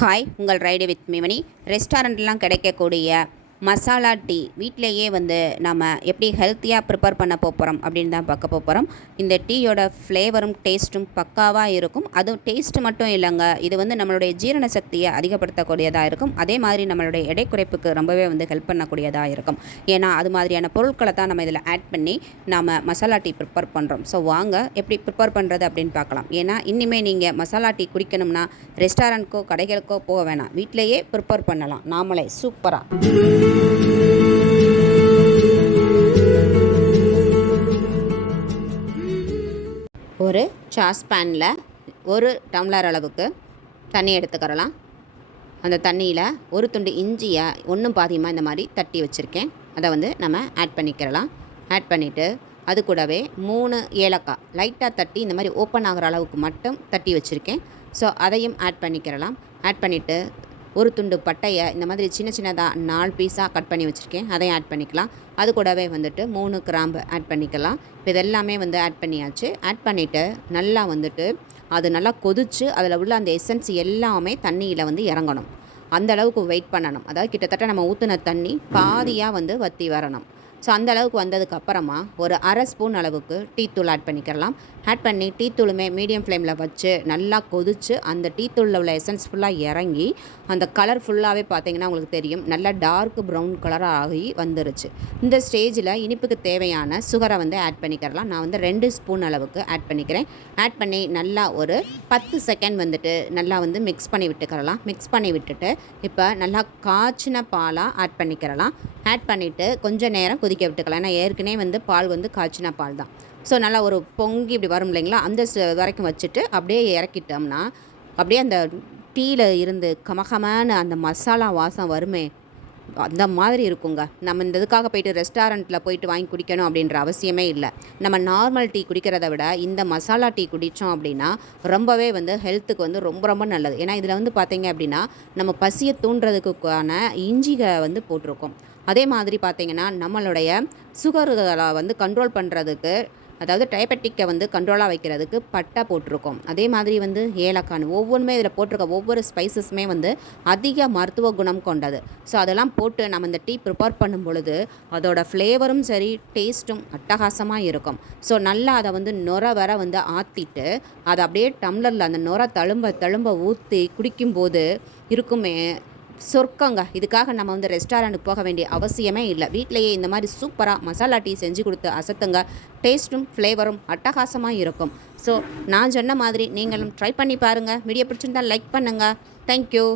Hi, உங்கள் ride with மிமனி. ரெஸ்டாரண்ட்லாம் கிடைக்கக்கூடிய masala tea வீட்டிலேயே நம்ம எப்படி ஹெல்த்தியாக ப்ரிப்பேர் பண்ண போகிறோம் அப்படின்னு தான் பார்க்க போகிறோம். இந்த டீயோட ஃப்ளேவரும் டேஸ்ட்டும் பக்காவாக இருக்கும். அதுவும் டேஸ்ட்டு மட்டும் இல்லைங்க, இது நம்மளுடைய ஜீரண சக்தியை அதிகப்படுத்தக்கூடியதாக இருக்கும். அதே மாதிரி நம்மளுடைய எடை குறைப்புக்கு ரொம்பவே ஹெல்ப் பண்ணக்கூடியதாக இருக்கும். ஏன்னா அது மாதிரியான பொருட்களை தான் நம்ம இதில் ஆட் பண்ணி நாம் மசாலா டீ ப்ரிப்பேர் பண்ணுறோம். ஸோ வாங்க எப்படி ப்ரிப்பேர் பண்ணுறது அப்படின்னு பார்க்கலாம். ஏன்னா இனிமேல் நீங்கள் மசாலா டீ குடிக்கணும்னா ரெஸ்டாரண்ட்க்கோ கடைகளுக்கோ போக வேணாம், வீட்டிலையே ப்ரிப்பேர் பண்ணலாம் நாமளே சூப்பராக. ஒரு சாஸ்பேனில் ஒரு டம்ளர் அளவுக்கு தண்ணி எடுத்துக்கிறலாம். அந்த தண்ணியில் ஒரு துண்டு இஞ்சியை ஒன்றும் பாதியமாக இந்த மாதிரி தட்டி வச்சுருக்கேன். அதை நம்ம ஆட் பண்ணிக்கிறலாம். ஆட் பண்ணிவிட்டு அது கூடவே 3 ஏலக்காய் லைட்டாக தட்டி இந்த மாதிரி ஓப்பன் ஆகிற அளவுக்கு மட்டும் தட்டி வச்சுருக்கேன். ஸோ அதையும் ஆட் பண்ணிக்கிறலாம். ஆட் பண்ணிவிட்டு ஒரு துண்டு பட்டையை இந்த மாதிரி சின்ன சின்னதாக 4 பீஸாக கட் பண்ணி வச்சுருக்கேன், அதையும் ஆட் பண்ணிக்கலாம். அது கூடவே 3 கிராம்பு ஆட் பண்ணிக்கலாம். இப்போ இதெல்லாமே ஆட் பண்ணியாச்சு. ஆட் பண்ணிவிட்டு நல்லா அது நல்லா கொதித்து அதில் உள்ள அந்த எசன்ஸ் எல்லாமே தண்ணியில் இறங்கணும். அந்த அளவுக்கு வெயிட் பண்ணணும். அதாவது கிட்டத்தட்ட நம்ம ஊற்றின தண்ணி பாதியாக வற்றி வரணும். ஸோ அந்த அளவுக்கு வந்ததுக்கப்புறமா ஒரு அரை ஸ்பூன் அளவுக்கு டீத்தூள் ஆட் பண்ணிக்கிறலாம். ஆட் பண்ணி டீத்தூளுமே மீடியம் ஃப்ளேமில் வச்சு நல்லா கொதித்து அந்த டீத்தூளில் உள்ள எசன்ஸ் ஃபுல்லாக இறங்கி அந்த கலர் ஃபுல்லாகவே பார்த்திங்கன்னா உங்களுக்கு தெரியும், நல்லா டார்க் ப்ரௌன் கலராக ஆகி வந்துருச்சு. இந்த ஸ்டேஜில் இனிப்புக்கு தேவையான சுகரை ஆட் பண்ணிக்கிறலாம். நான் 2 ஸ்பூன் அளவுக்கு ஆட் பண்ணிக்கிறேன். ஆட் பண்ணி நல்லா ஒரு 10 செகண்ட் நல்லா மிக்ஸ் பண்ணி விட்டுக்கிறலாம். மிக்ஸ் பண்ணி விட்டுட்டு இப்போ நல்லா காய்ச்சின பாலாக ஆட் பண்ணிக்கிறலாம். ஆட் பண்ணிவிட்டு கொஞ்சம் நேரம் கொதிக்க விட்டுக்கலாம். ஏன்னா ஏற்கனவே பால் காய்ச்சின பால் தான். ஸோ நல்லா ஒரு பொங்கி இப்படி வரும் இல்லைங்களா, அந்த வரைக்கும் வச்சுட்டு அப்படியே இறக்கிட்டோம்னா அப்படியே அந்த டீயில் இருந்து கமகமான அந்த மசாலா வாசம் வருமே, அந்த மாதிரி இருக்குங்க. நம்ம இந்த இதுக்காக போய்ட்டு ரெஸ்டாரண்ட்டில் போய்ட்டு வாங்கி குடிக்கணும் அப்படின்ற அவசியமே இல்லை. நம்ம நார்மல் டீ குடிக்கிறத விட இந்த மசாலா டீ குடித்தோம் அப்படின்னா ரொம்பவே ஹெல்த்துக்கு ரொம்ப ரொம்ப நல்லது. ஏன்னா இதில் பார்த்திங்க அப்படின்னா நம்ம பசியை தூண்டுறதுக்கான இஞ்சிகை போட்டிருக்கோம். அதே மாதிரி பார்த்திங்கன்னா நம்மளுடைய சுகர்களை கண்ட்ரோல் பண்ணுறதுக்கு, அதாவது டயபெட்டிக்கை கண்ட்ரோலாக வைக்கிறதுக்கு பட்டை போட்டிருக்கோம். அதே மாதிரி ஏலக்காய், ஒவ்வொன்றுமே இதில் போட்டிருக்க ஒவ்வொரு ஸ்பைசஸுமே அதிக மருத்துவ குணம் கொண்டது. ஸோ அதெல்லாம் போட்டு நம்ம இந்த டீ ப்ரிப்பேர் பண்ணும் பொழுது அதோட ஃப்ளேவரும் சரி டேஸ்ட்டும் அட்டகாசமாக இருக்கும். ஸோ நல்லா அதை நுர வர ஆற்றிட்டு அதை அப்படியே டம்ளரில் அந்த நுர தழும்ப ஊற்றி குடிக்கும்போது இருக்குமே சொர்க்கங்க. இதுக்காக நம்ம ரெஸ்டாரண்ட்டுக்கு போக வேண்டிய அவசியமே இல்லை. வீட்டிலையே இந்த மாதிரி சூப்பராக மசாலா டீ செஞ்சு கொடுத்து அசத்துங்க. டேஸ்ட்டும் ஃப்ளேவரும் அட்டகாசமாக இருக்கும். ஸோ நான் சொன்ன மாதிரி நீங்களும் ட்ரை பண்ணி பாருங்கள். வீடியோ பிடிச்சிருந்தால் லைக் பண்ணுங்கள். தேங்க்யூ.